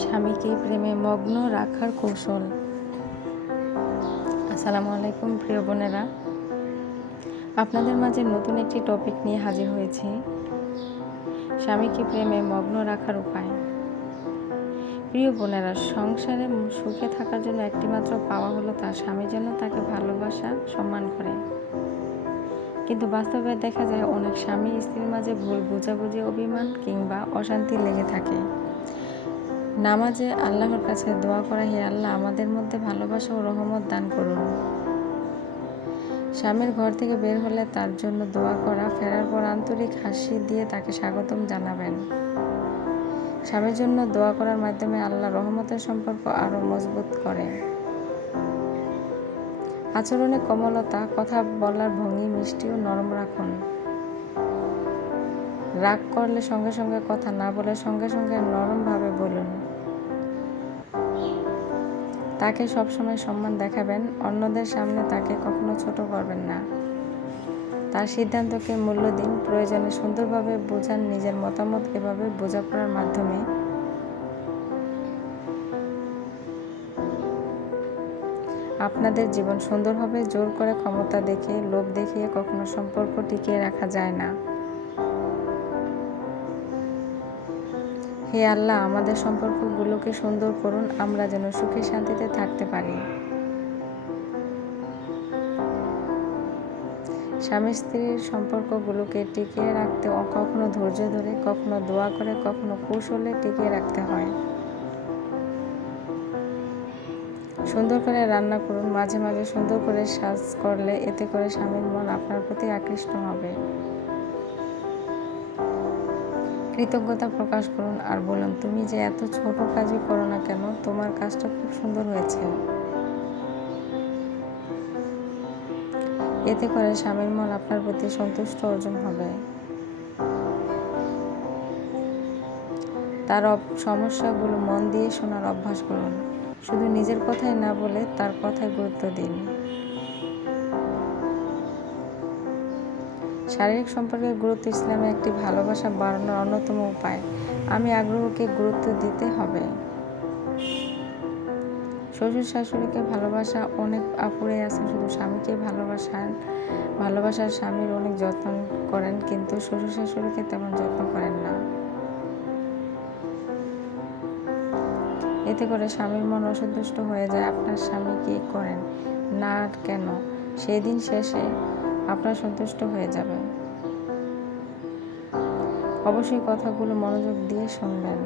স্বামীকে প্রেমে মগ্ন রাখার কৌশল। আসসালামু আলাইকুম প্রিয় বোনেরা, আপনাদের মাঝে নতুন একটি টপিক নিয়ে হাজির হয়েছি। স্বামীকে প্রেমে মগ্ন রাখার উপায়। প্রিয় বোনেরা, সংসারে সুখে থাকার জন্য একটিমাত্র পাওয়া হলো তার স্বামী যেন তাকে ভালোবাসা সম্মান করে। কিন্তু বাস্তবে দেখা যায় অনেক স্বামী স্ত্রীর মাঝে ভুল বোঝাবুঝি, অভিমান কিংবা অশান্তি লেগে থাকে। নামাজে আল্লাহর কাছে দোয়া করা, হে আল্লাহ আমাদের মধ্যে ভালোবাসা ও রহমত দান করুন। স্বামীর ঘর থেকে বের হলে তার জন্য দোয়া করা, ফেরার পর আন্তরিক হাসি দিয়ে তাকে স্বাগতম জানাবেন। স্বামীর জন্য দোয়া করার মাধ্যমে আল্লাহ রহমতের সম্পর্ক আরও মজবুত করে। আচরণে কোমলতা, কথা বলার ভঙ্গি মিষ্টি ও নরম রাখুন। রাগ করলে সঙ্গে সঙ্গে কথা না বলে সঙ্গে সঙ্গে নরমভাবে বলুন। তাকে সবসময় সম্মান দেখাবেন, অন্যদের সামনে তাকে কখনো ছোট করবেন না। তার সিদ্ধান্তকে মূল্য দিন, প্রয়োজনে সুন্দরভাবে বোঝান। নিজের মতামত এভাবে বোঝাপড়ার মাধ্যমে আপনাদের জীবন সুন্দর হবে। জোর করে, ক্ষমতা দেখিয়ে, লোভ দেখিয়ে কখনো সম্পর্ক টিকিয়ে রাখা যায় না। হে আল্লাহ আমাদের সম্পর্কগুলোকে সুন্দর করুন, আমরা যেন সুখে শান্তিতে থাকতে পারি। স্বামী স্ত্রীর সম্পর্কগুলোকে টিকিয়ে রাখতে কখনো ধৈর্য ধরে, কখনো দোয়া করে, কখনো কৌশলে টিকিয়ে রাখতে হয়। সুন্দর করে রান্না করুন, মাঝে মাঝে সুন্দর করে সাজ করলে এতে করে স্বামীর মন আপনার প্রতি আকৃষ্ট হবে। কৃতজ্ঞতা প্রকাশ করুন আর বলুন, তুমি যে এত ছোট কাজই করো না কেন, তোমার কাজটা খুব সুন্দর হয়েছে। এতে করে স্বামীর মন আপনার প্রতি সন্তুষ্ট অর্জন হবে। তার সমস্যাগুলো মন দিয়ে শোনার অভ্যাস করুন। শুধু নিজের কথাই না বলে তার কথায় গুরুত্ব দিন। শারীরিক সম্পর্কের গুরুত্ব ইসলামে একটি ভালোবাসা বাড়ানোর অন্যতম উপায়। আমি আগ্রহকে গুরুত্ব দিতে হবে। শ্বশুর শাশুড়িকে ভালোবাসা, অনেক আপুরে আছেন শুধু স্বামীকে ভালোবাসার স্বামীর অনেক যত্ন করেন, কিন্তু শ্বশুর শাশুড়িকে তেমন যত্ন করেন না। এতে করে স্বামীর মন অসন্তুষ্ট হয়ে যায়। আপনার স্বামী কি করেন না কেন, সেই দিন শেষে আপনার সন্তুষ্ট হয়ে যাবে। অবশ্যই কথাগুলো মনোযোগ দিয়ে শুনবেন।